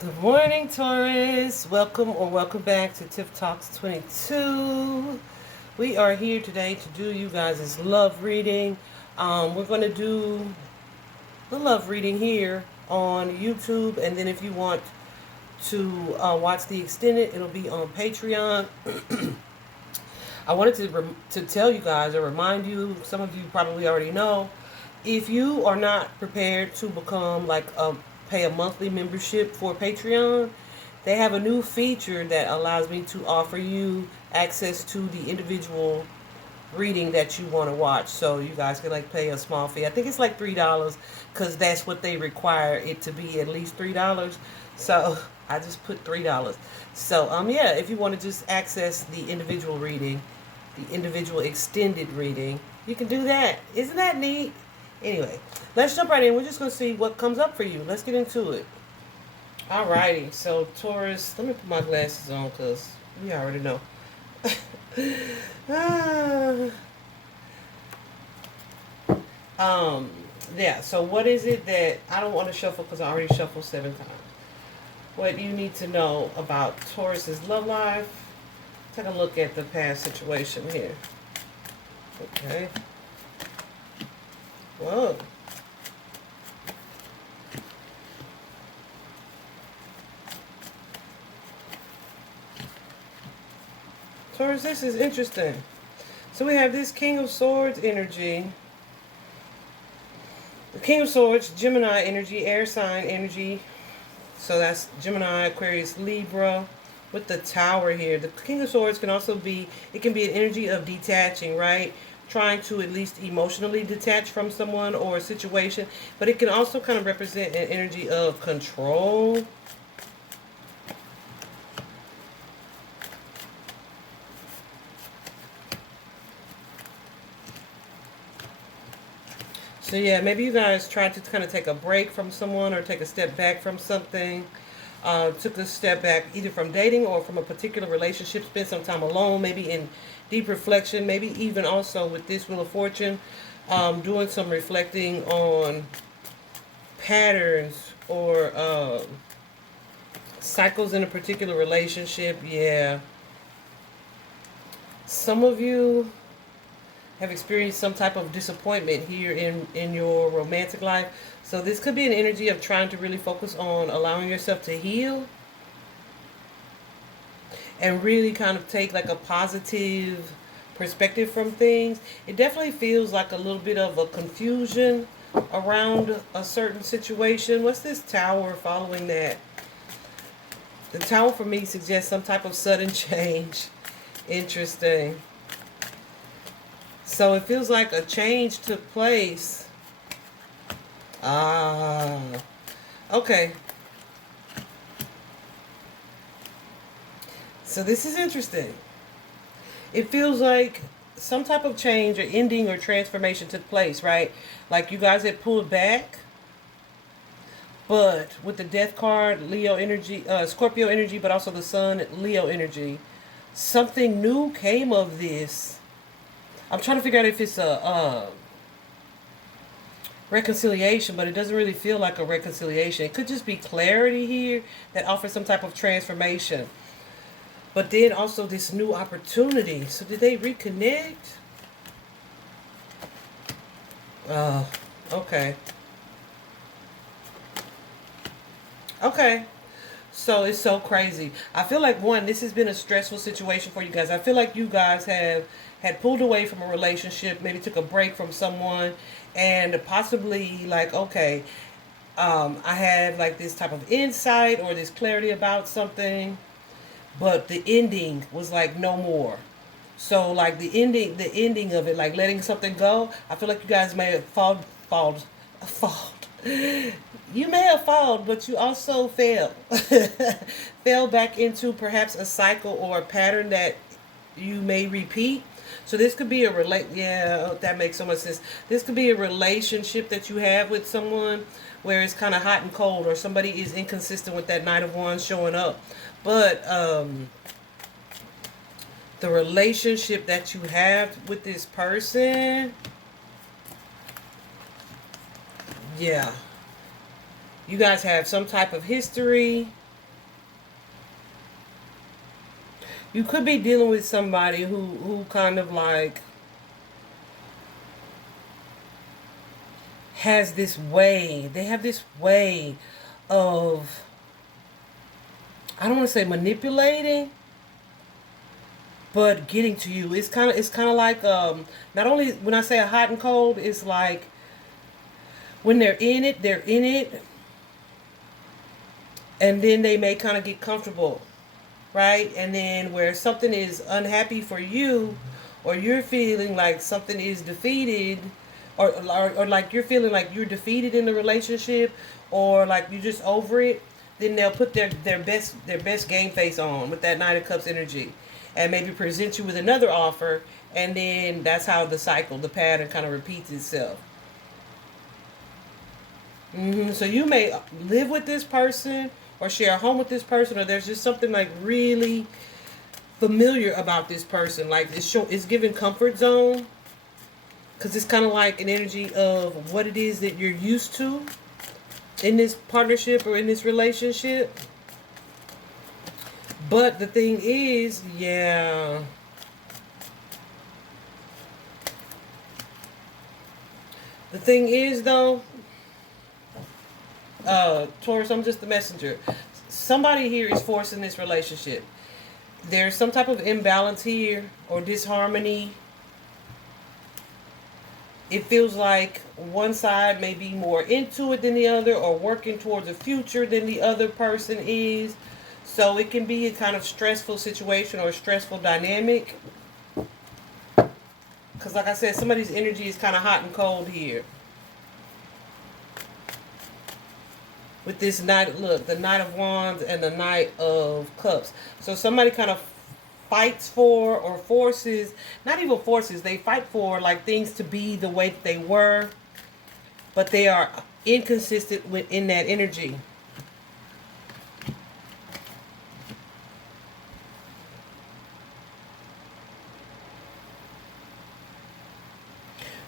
Good morning, Taurus. Welcome back to Tiff Talks 22. We are here today to do you guys' love reading. We're going to do the love reading here on YouTube, and then if you want to watch the extended, it'll be on Patreon. I wanted to tell you guys or remind you, some of you probably already know, if you are not prepared to become pay a monthly membership for Patreon, they have a new feature that allows me to offer you access to the individual reading that you want to watch. So you guys can pay a small fee. I think it's like $3 because that's what they require it to be, at least $3. So I just put $3. So yeah, if you want to just access the individual reading, the individual extended reading, you can do that. Isn't that neat? Anyway, let's jump right in. We're just going to see what comes up for you. Let's get into it. Alrighty, so Taurus, let me put my glasses on because we already know. Ah. Yeah, so what is it that I don't want to shuffle because I already shuffled 7 times. What you need to know about Taurus's love life. Take a look at the past situation here. Okay. Whoa. Taurus, this is interesting. So we have this King of Swords energy. The King of Swords, Gemini energy, air sign energy. So that's Gemini, Aquarius, Libra. With the Tower here, the King of Swords can also be, it can be an energy of detaching, right? Trying to at least emotionally detach from someone or a situation. But it can also kind of represent an energy of control. So yeah, maybe you guys tried to kind of take a break from someone or take a step back from something. Took a step back either from dating or from a particular relationship, spent some time alone, maybe in deep reflection, maybe even also with this Wheel of Fortune, doing some reflecting on patterns or cycles in a particular relationship. Yeah. Some of you have experienced some type of disappointment here in your romantic life. So this could be an energy of trying to really focus on allowing yourself to heal and really kind of take like a positive perspective from things. It definitely feels like a little bit of a confusion around a certain situation. What's this Tower following that? The Tower for me suggests some type of sudden change. Interesting. So it feels like a change took place. Ah, okay. So this is interesting. It feels like some type of change or ending or transformation took place, right? Like you guys had pulled back, but with the Death card, Leo energy, Scorpio energy, but also the Sun, Leo energy, something new came of this. I'm trying to figure out if it's a reconciliation, but it doesn't really feel like a reconciliation. It could just be clarity here that offers some type of transformation. But then also this new opportunity. So did they reconnect? Okay. Okay. So it's so crazy. I feel like, one, this has been a stressful situation for you guys. I feel like you guys have had pulled away from a relationship, maybe took a break from someone, and possibly like, okay, I had like this type of insight or this clarity about something, but the ending was like no more. So like the ending of it, like letting something go. I feel like you guys may have fall. You may have fallen, but you also fell. Fell back into perhaps a cycle or a pattern that you may repeat. So this could be yeah, that makes so much sense. This could be a relationship that you have with someone where it's kind of hot and cold, or somebody is inconsistent with that Knight of Wands showing up. But the relationship that you have with this person, yeah, you guys have some type of history. You could be dealing with somebody who kind of like has this way. They have this way of, I don't want to say manipulating, but getting to you. It's kind of like not only when I say a hot and cold, it's like when they're in it, and then they may kind of get comfortable, right? And then where something is unhappy for you, or you're feeling like something is defeated, or like you're feeling like you're defeated in the relationship, or like you're just over it, then they'll put their best game face on with that Knight of Cups energy, and maybe present you with another offer, and then that's how the pattern kind of repeats itself. So you may live with this person or share a home with this person, or there's just something like really familiar about this person. Like it's giving comfort zone, because it's kind of like an energy of what it is that you're used to in this partnership or in this relationship. But the thing is, yeah. The thing is, though, Taurus, I'm just the messenger. Somebody here is forcing this relationship. There's some type of imbalance here or disharmony. It feels like one side may be more into it than the other, or working towards a future than the other person is. So it can be a kind of stressful situation or a stressful dynamic. Because like I said, somebody's energy is kind of hot and cold here. With this Knight, look, the Knight of Wands and the Knight of Cups. So somebody kind of fights for or forces, not even forces, they fight for like things to be the way that they were, but they are inconsistent within that energy.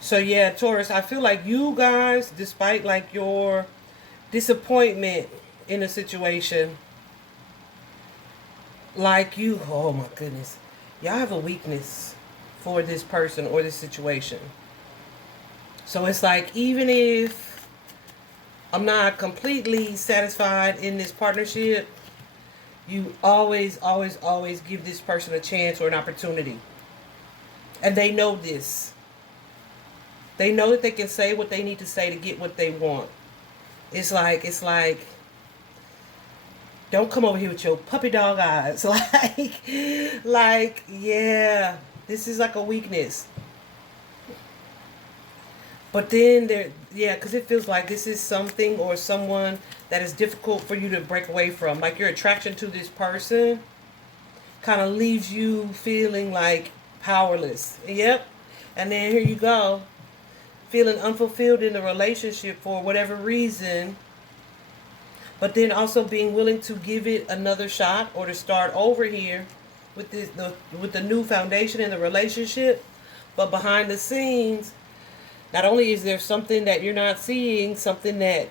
So yeah, Taurus, I feel like you guys, despite like your disappointment in a situation, like you, oh my goodness, y'all have a weakness for this person or this situation. So it's like, even if I'm not completely satisfied in this partnership, you always, always, always give this person a chance or an opportunity. And they know this. They know that they can say what they need to say to get what they want. It's like, don't come over here with your puppy dog eyes. Yeah, this is like a weakness. But then yeah, because it feels like this is something or someone that is difficult for you to break away from. Like your attraction to this person kind of leaves you feeling like powerless. Yep. And then here you go, feeling unfulfilled in the relationship for whatever reason, but then also being willing to give it another shot or to start over here with with the new foundation in the relationship. But behind the scenes, not only is there something that you're not seeing, something that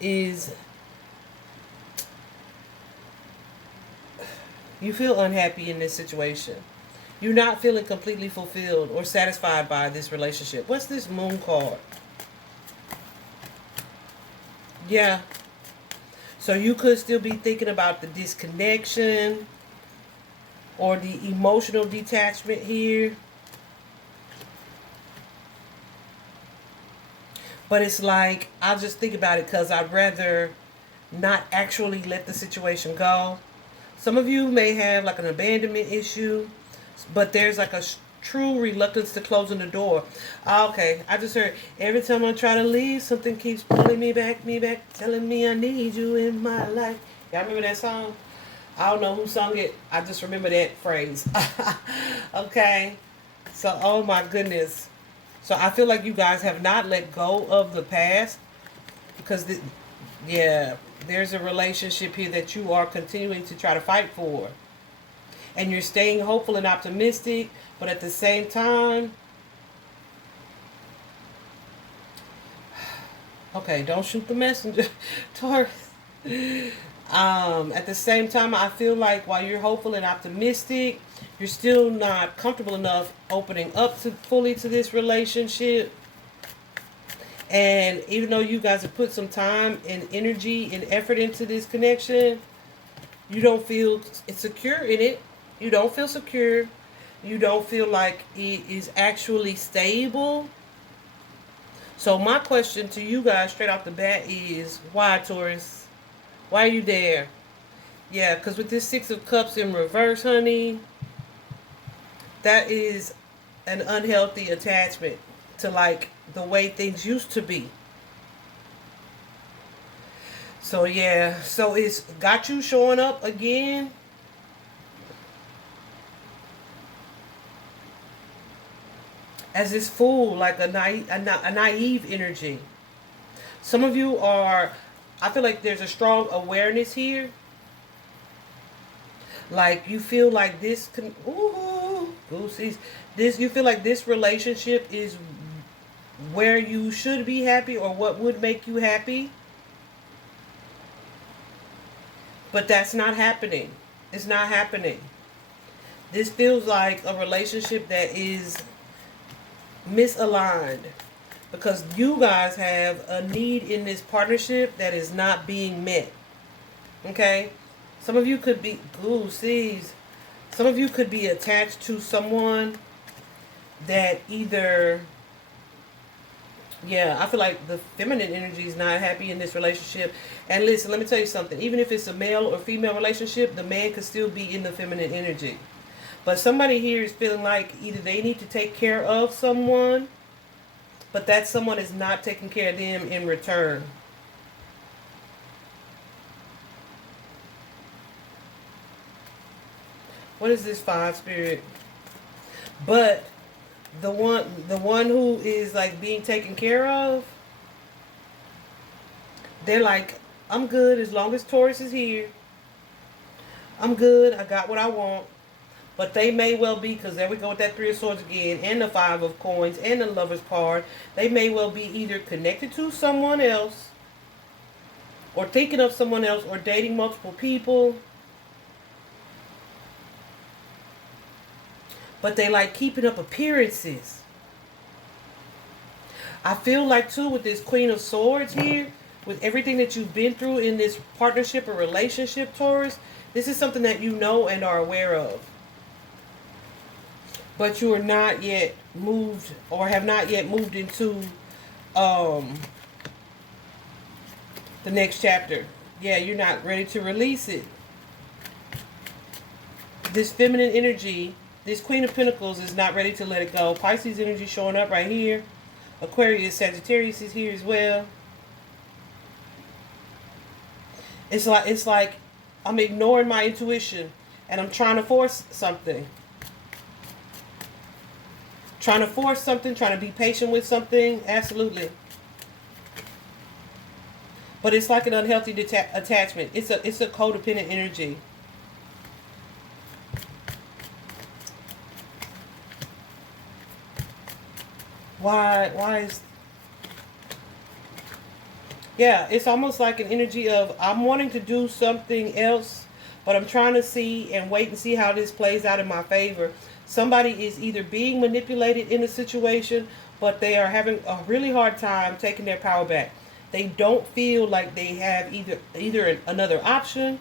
is, you feel unhappy in this situation. You're not feeling completely fulfilled or satisfied by this relationship. What's this Moon card? Yeah. So you could still be thinking about the disconnection or the emotional detachment here. But it's like, I'll just think about it because I'd rather not actually let the situation go. Some of you may have like an abandonment issue, but there's like a true reluctance to closing the door. Okay, I just heard, every time I try to leave, something keeps pulling me back, telling me I need you in my life. Y'all remember that song? I don't know who sung it. I just remember that phrase. Okay. So, oh my goodness. So I feel like you guys have not let go of the past, because, yeah, there's a relationship here that you are continuing to try to fight for. And you're staying hopeful and optimistic, but at the same time, okay, don't shoot the messenger, Taurus. At the same time, I feel like while you're hopeful and optimistic, You're still not comfortable enough opening up to fully to this relationship. And even though you guys have put some time and energy and effort into this connection, you don't feel secure in it. You don't feel secure. You don't feel like it is actually stable. So my question to you guys straight off the bat is, why, Taurus? Why are you there? Yeah, because with this Six of Cups in reverse, honey, that is an unhealthy attachment to like the way things used to be. So yeah, so it's got you showing up again. As this fool, like a naive energy. Some of you are, I feel like there's a strong awareness here. Like you feel like this, ooh, goosies. This, you feel like this relationship is where you should be happy or what would make you happy. But that's not happening. It's not happening. This feels like a relationship that is misaligned because you guys have a need in this partnership that is not being met. Okay? Some of you could be, some of you could be attached to someone that either, yeah, I feel like the feminine energy is not happy in this relationship. And listen, let me tell you something. Even if it's a male or female relationship, the man could still be in the feminine energy. But somebody here is feeling like either they need to take care of someone, but that someone is not taking care of them in return. What is this 5, Spirit? But the one who is like being taken care of, they're like, I'm good as long as Taurus is here. I'm good. I got what I want. But they may well be, because there we go with that 3 of Swords again, and the 5 of Coins, and the Lover's card. They may well be either connected to someone else, or thinking of someone else, or dating multiple people. But they like keeping up appearances. I feel like, too, with this Queen of Swords here, with everything that you've been through in this partnership or relationship, Taurus, this is something that you know and are aware of. But you are not yet moved, or have not yet moved into the next chapter. Yeah, you're not ready to release it. This feminine energy, this Queen of Pentacles, is not ready to let it go. Pisces energy showing up right here. Aquarius, Sagittarius is here as well. It's like I'm ignoring my intuition and I'm trying to force something. Trying to force something, trying to be patient with something, absolutely. But it's like an unhealthy attachment. It's a codependent energy. Why is... Yeah, it's almost like an energy of, I'm wanting to do something else, but I'm trying to see and wait and see how this plays out in my favor. Somebody is either being manipulated in a situation, but they are having a really hard time taking their power back. They don't feel like they have either another option,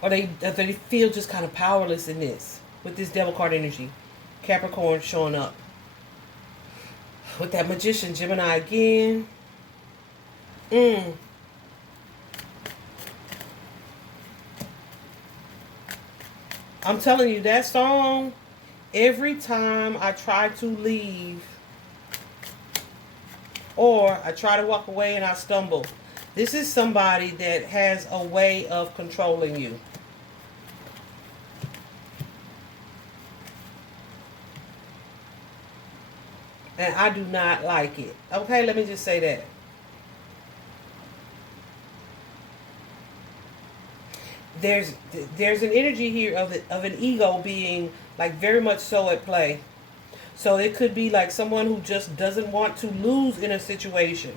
or they feel just kind of powerless in this, with this Devil card energy. Capricorn showing up. With that Magician, Gemini again. I'm telling you, that song, every time I try to leave or I try to walk away and I stumble, this is somebody that has a way of controlling you. And I do not like it. Okay, let me just say that. There's an energy here of an ego being like very much so at play. So it could be like someone who just doesn't want to lose in a situation.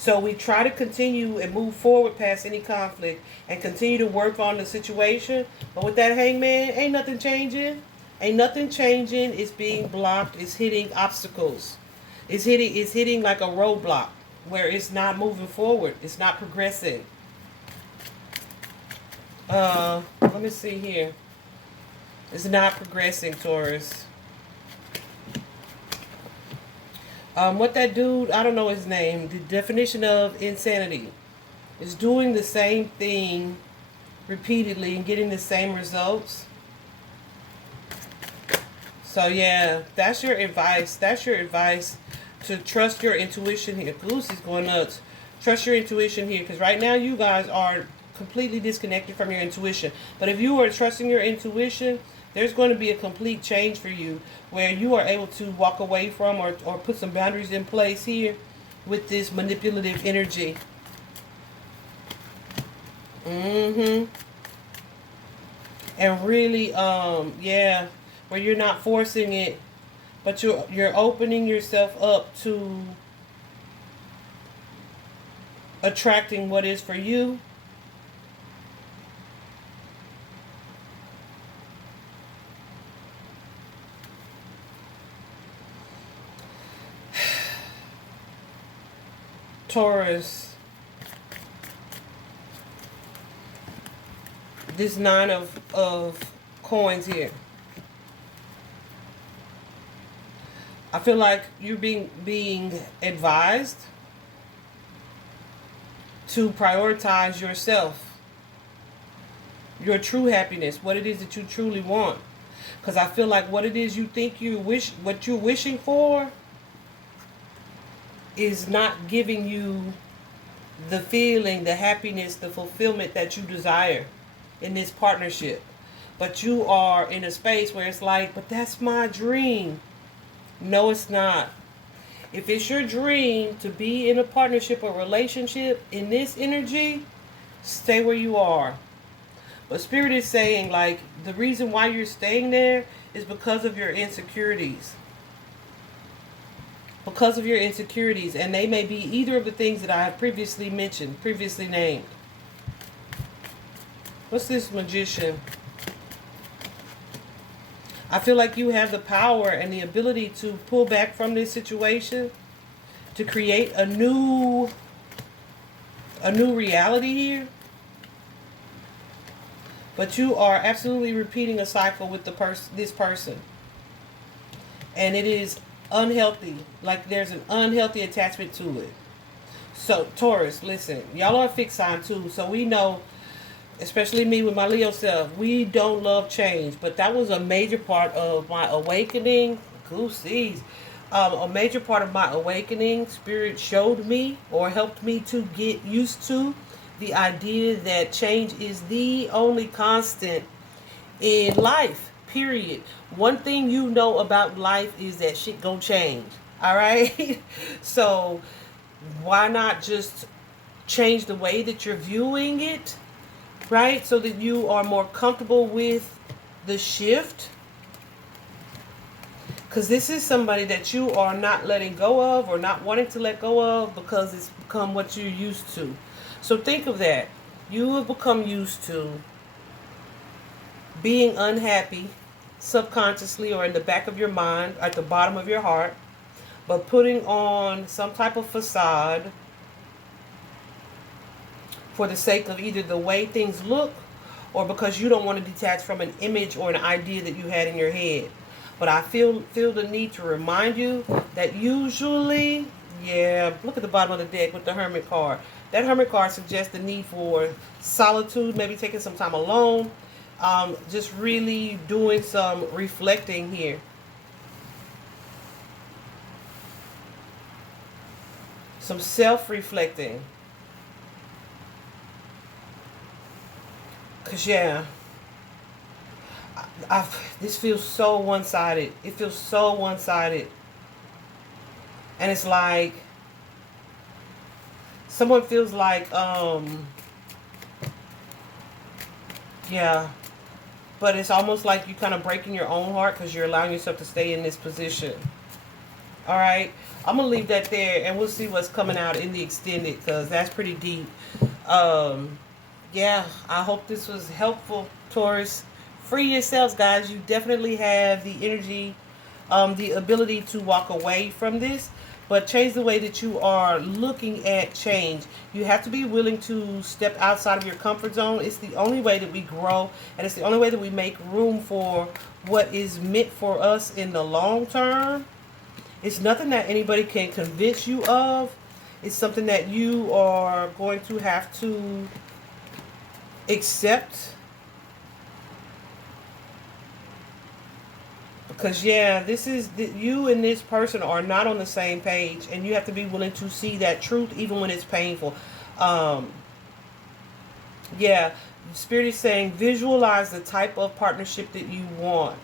So we try to continue and move forward past any conflict and continue to work on the situation. But with that hangman, ain't nothing changing. Ain't nothing changing. It's being blocked. It's hitting obstacles. It's hitting like a roadblock where it's not moving forward. It's not progressing. Let me see here. It's not progressing, Taurus. What that dude, I don't know his name, the definition of insanity is doing the same thing repeatedly and getting the same results. So yeah, that's your advice. That's your advice, to trust your intuition here. Goose is going nuts. Trust your intuition here, because right now you guys are completely disconnected from your intuition. But if you are trusting your intuition, there's going to be a complete change for you where you are able to walk away from or put some boundaries in place here with this manipulative energy. And really, yeah, where you're not forcing it, but you're opening yourself up to attracting what is for you. Taurus, this nine of coins here. I feel like you're being advised to prioritize yourself, your true happiness, what it is that you truly want. Because I feel like what it is you think what you're wishing for is not giving you the feeling, the happiness, the fulfillment that you desire in this partnership. But you are in a space where it's like, but that's my dream. No, it's not. If it's your dream to be in a partnership or relationship in this energy, stay where you are. But Spirit is saying, like, the reason why you're staying there is because of your insecurities. Because of your insecurities. And they may be either of the things that I have previously mentioned, previously named. What's this Magician? I feel like you have the power and the ability to pull back from this situation, to create a new reality here. But you are absolutely repeating a cycle with this person. And it is unhealthy. Like there's an unhealthy attachment to it. So Taurus, listen, y'all are a fixed sign too. So we know, especially me with my Leo self, we don't love change. But that was a major part of my awakening. Goosies. A major part of my awakening. Spirit showed me or helped me to get used to the idea that change is the only constant in life, period. One thing you know about life is that shit gonna change. All right? So why not just change the way that you're viewing it, right? So that you are more comfortable with the shift. Because this is somebody that you are not letting go of or not wanting to let go of because it's become what you're used to. So think of that. You have become used to being unhappy subconsciously or in the back of your mind, at the bottom of your heart, but putting on some type of facade for the sake of either the way things look or because you don't want to detach from an image or an idea that you had in your head. But I feel the need to remind you that usually, yeah, look at the bottom of the deck with the Hermit card. That Hermit card suggests the need for solitude, maybe taking some time alone, just really doing some reflecting here. Some self-reflecting. Because, yeah, this feels so one-sided. It feels so one-sided. And it's like, someone feels like, yeah, but it's almost like you kind of breaking your own heart because you're allowing yourself to stay in this position. All right. I'm going to leave that there, and we'll see what's coming out in the extended, because that's pretty deep. Yeah, I hope this was helpful, Taurus. Free yourselves, guys. You definitely have the energy, the ability to walk away from this, but change the way that you are looking at change. You have to be willing to step outside of your comfort zone. It's the only way that we grow, and it's the only way that we make room for what is meant for us in the long term. It's nothing that anybody can convince you of. It's something that you are going to have to accept. Because, yeah, this is, you and this person are not on the same page. And you have to be willing to see that truth even when it's painful. Yeah, Spirit is saying visualize the type of partnership that you want.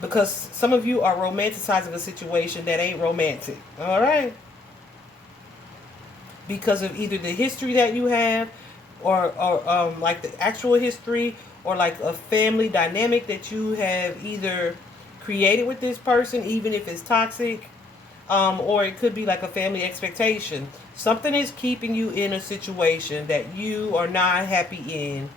Because some of you are romanticizing a situation that ain't romantic. All right? Because of either the history that you have, or like the actual history, or like a family dynamic that you have either created with this person, even if it's toxic, or it could be like a family expectation. Something is keeping you in a situation that you are not happy in,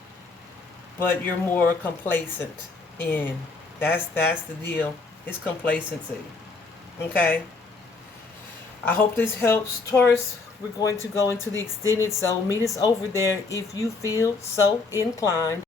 but you're more complacent in. That's the deal. It's complacency. Okay? I hope this helps, Taurus. We're going to go into the extended, so meet us over there if you feel so inclined.